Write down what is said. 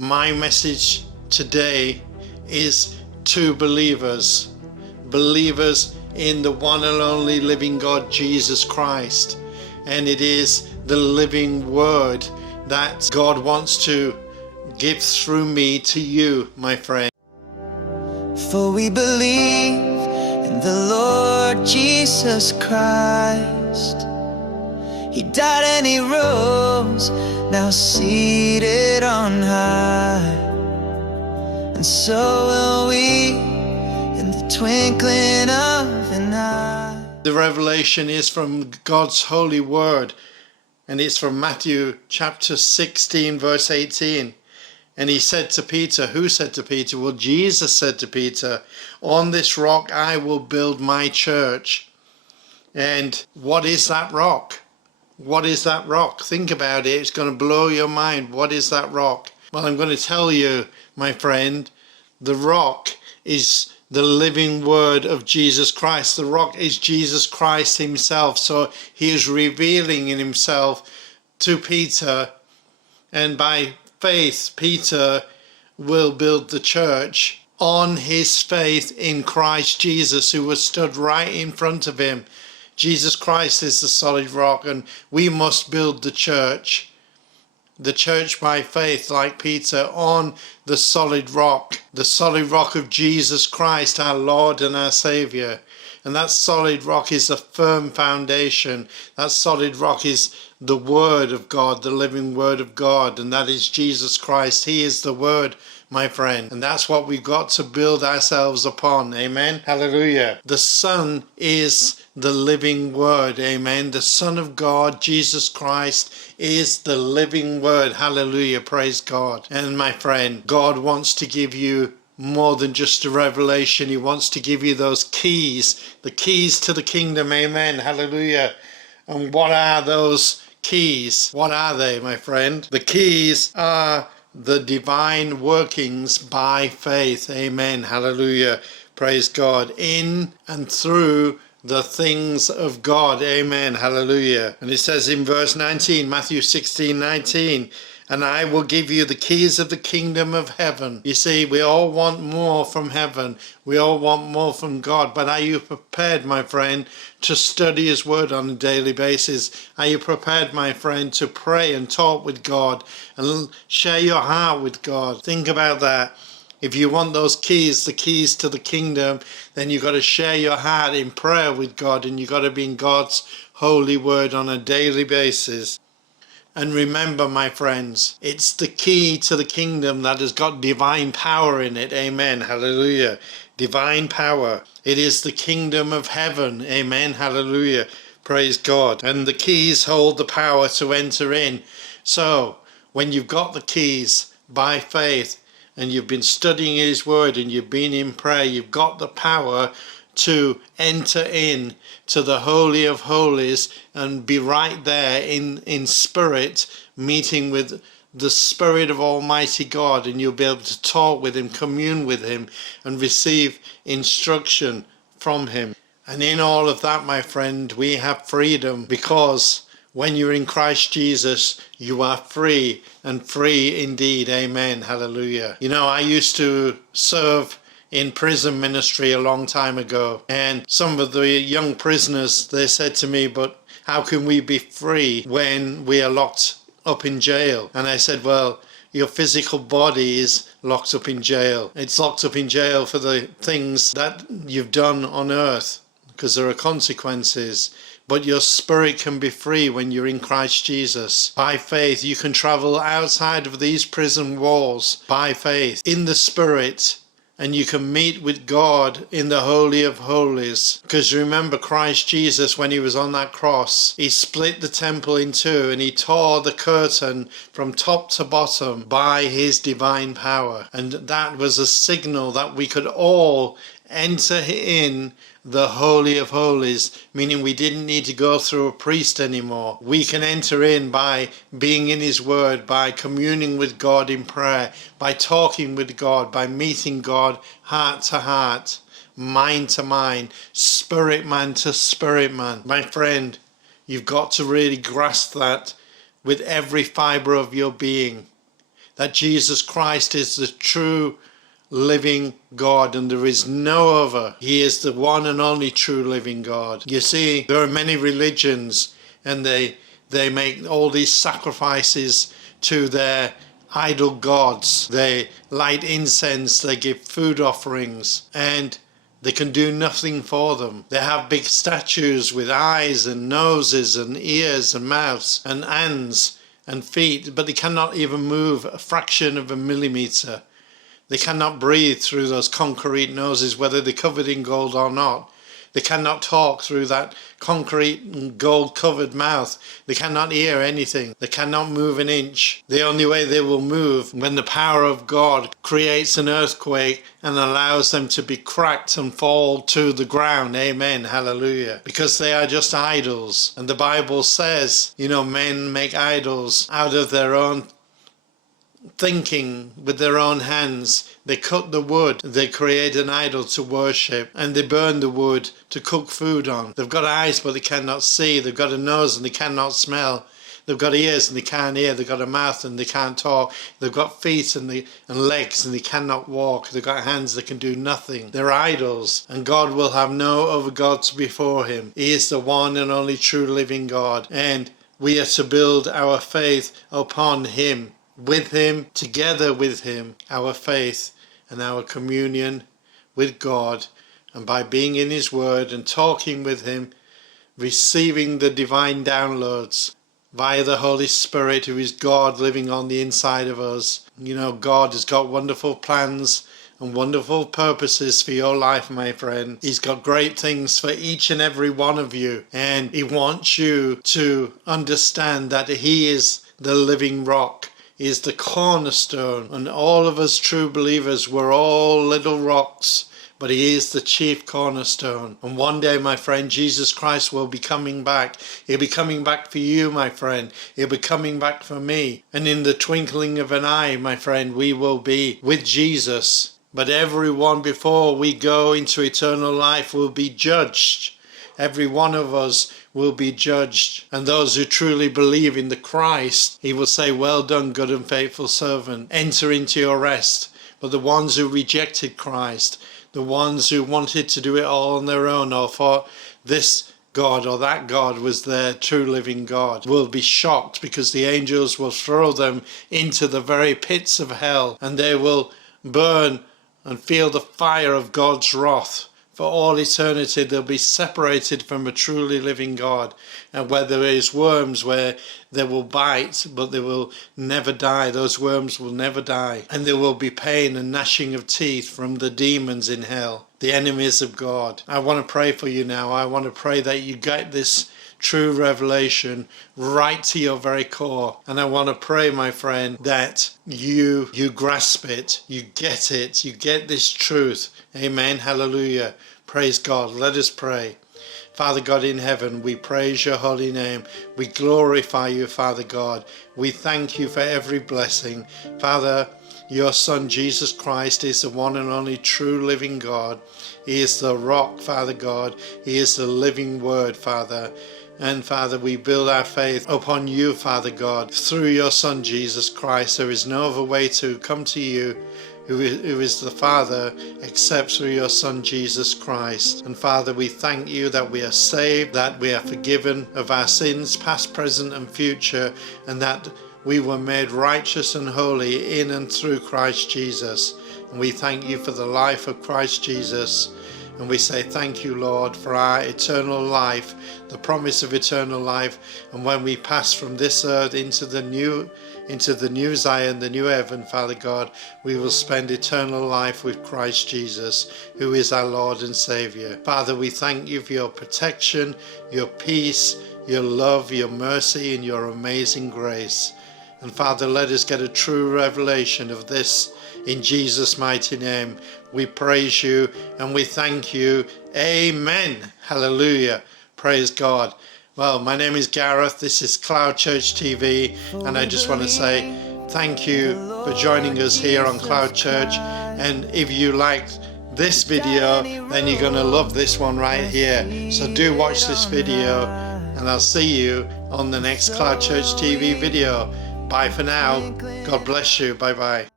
My message today is to believers in the one and only living God, Jesus Christ. And it is the living word that God wants to give through me to you, my friend. For we believe in the Lord Jesus Christ. He died and he rose, now seated on high. And so will we in the twinkling of an eye. The revelation is from God's holy word, and it's from Matthew chapter 16 verse 18. And he said to Peter, who said to Peter? Well, Jesus said to Peter, on this rock I will build my church. And what is that rock? What is that rock? Think about it. It's going to blow your mind. What is that rock? Well, I'm going to tell you, my friend, the rock is the living word of Jesus Christ. The rock is Jesus Christ himself. So he is revealing in himself to Peter, and by faith, Peter will build the church on his faith in Christ Jesus, who was stood right in front of him. Jesus Christ is the solid rock, and we must build the church by faith, like Peter, on the solid rock of Jesus Christ, our Lord and our Savior. And that solid rock is a firm foundation. That solid rock is the Word of God, the living Word of God, and that is Jesus Christ. He is the Word, my friend, and that's what we've got to build ourselves upon. Amen. Hallelujah. The Son is the living Word. Amen. The Son of God, Jesus Christ, is the living Word. Hallelujah. Praise God. And my friend, God wants to give you more than just a revelation. He wants to give you those keys, the keys to the kingdom. Amen. Hallelujah. And what are those keys? What are they, my friend? The keys are the divine workings by faith. Amen. Hallelujah. Praise God. In and through the things of God. Amen. Hallelujah. And it says in verse 19, Matthew 16:19, and I will give you the keys of the kingdom of heaven. You see, we all want more from heaven. We all want more from God. But are you prepared, my friend, to study his word on a daily basis? Are you prepared, my friend, to pray and talk with God and share your heart with God? Think about that. If you want those keys, the keys to the kingdom, then you've got to share your heart in prayer with God, and you've got to be in God's holy word on a daily basis. And remember, my friends, it's the key to the kingdom that has got divine power in it. Amen. Hallelujah. Divine power. It is the kingdom of heaven. Amen. Hallelujah. Praise God. And the keys hold the power to enter in. So when you've got the keys by faith, and you've been studying his word, and you've been in prayer, you've got the power to enter in to the Holy of Holies and be right there in spirit, meeting with the Spirit of Almighty God, and you'll be able to talk with him, commune with him, and receive instruction from him. And in all of that, my friend, we have freedom, because when you're in Christ Jesus, you are free, and free indeed. Amen. Hallelujah. You know, I used to serve in prison ministry a long time ago, and some of the young prisoners, they said to me, but how can we be free when we are locked up in jail? And I said, well, your physical body is locked up in jail. It's locked up in jail for the things that you've done on earth, because there are consequences. But your spirit can be free when you're in Christ Jesus. By faith, you can travel outside of these prison walls by faith in the Spirit, and you can meet with God in the Holy of Holies. Because remember, Christ Jesus, when he was on that cross, he split the temple in two, and he tore the curtain from top to bottom by his divine power. And that was a signal that we could all enter in the Holy of Holies, meaning we didn't need to go through a priest anymore. We can enter in by being in his word, by communing with God in prayer, by talking with God, by meeting God heart to heart, mind to mind, spirit man to spirit man. My friend, you've got to really grasp that with every fibre of your being, that Jesus Christ is the true living God and there is no other. He is the one and only true living God. You see, there are many religions and they make all these sacrifices to their idol gods. They light incense, they give food offerings, and they can do nothing for them. They have big statues with eyes and noses and ears and mouths and hands and feet, but they cannot even move a fraction of a millimeter. They cannot breathe through those concrete noses, whether they're covered in gold or not. They cannot talk through that concrete and gold-covered mouth. They cannot hear anything. They cannot move an inch. The only way they will move when the power of God creates an earthquake and allows them to be cracked and fall to the ground. Amen. Hallelujah. Because they are just idols. And the Bible says, men make idols out of their own thinking with their own hands. They cut the wood, they create an idol to worship, and they burn the wood to cook food on. They've got eyes but they cannot see. They've got a nose and they cannot smell. They've got ears and they can't hear. They've got a mouth and they can't talk. They've got feet and legs and they cannot walk. They've got hands that can do nothing. They're idols, and God will have no other gods before him. He is the one and only true living God, and we are to build our faith upon him, with him, together with him, our faith and our communion with God, and by being in his word and talking with him, receiving the divine downloads via the Holy Spirit, who is God living on the inside of us. God has got wonderful plans and wonderful purposes for your life, my friend. He's got great things for each and every one of you, and he wants you to understand that he is the living rock. He is the cornerstone, and all of us true believers, we're all little rocks, but he is the chief cornerstone. And one day, my friend, Jesus Christ will be coming back. He'll be coming back for you, my friend. He'll be coming back for me. And in the twinkling of an eye, my friend, we will be with Jesus. But everyone before we go into eternal life will be judged. Every one of us will be judged. And those who truly believe in the Christ, he will say, well done, good and faithful servant. Enter into your rest. But the ones who rejected Christ, the ones who wanted to do it all on their own, or thought this God or that God was their true living God, will be shocked, because the angels will throw them into the very pits of hell, and they will burn and feel the fire of God's wrath. For all eternity they'll be separated from a truly living God, and where there is worms, where they will bite but they will never die. Those worms will never die, and there will be pain and gnashing of teeth from the demons in hell, the enemies of God. I want to pray for you now. I want to pray that you get this true revelation right to your very core, and I want to pray, my friend, that you grasp it, you get this truth. Amen. Hallelujah. Praise God. Let us pray. Father God in heaven, we praise your holy name. We glorify you, Father God. We thank you for every blessing. Father, your Son Jesus Christ is the one and only true living God. He is the rock, Father God. He is the living word, Father. And Father, we build our faith upon you, Father God, through your Son Jesus Christ. There is no other way to come to you, who is the Father, except through your Son Jesus Christ. And Father, we thank you that we are saved, that we are forgiven of our sins, past, present and future, and that we were made righteous and holy in and through Christ Jesus. And we thank you for the life of Christ Jesus. And we say thank you, Lord, for our eternal life, the promise of eternal life. And when we pass from this earth into the new Zion, the new heaven, Father God, we will spend eternal life with Christ Jesus, who is our Lord and Savior. Father, we thank you for your protection, your peace, your love, your mercy, and your amazing grace. And Father, let us get a true revelation of this. In Jesus' mighty name, we praise you and we thank you. Amen. Hallelujah. Praise God. Well, my name is Gareth. This is CloudChurch TV, and I just want to say thank you for joining us here on CloudChurch. And if you liked this video, then you're going to love this one right here. So do watch this video, and I'll see you on the next CloudChurch TV video. Bye for now. God bless you. Bye bye.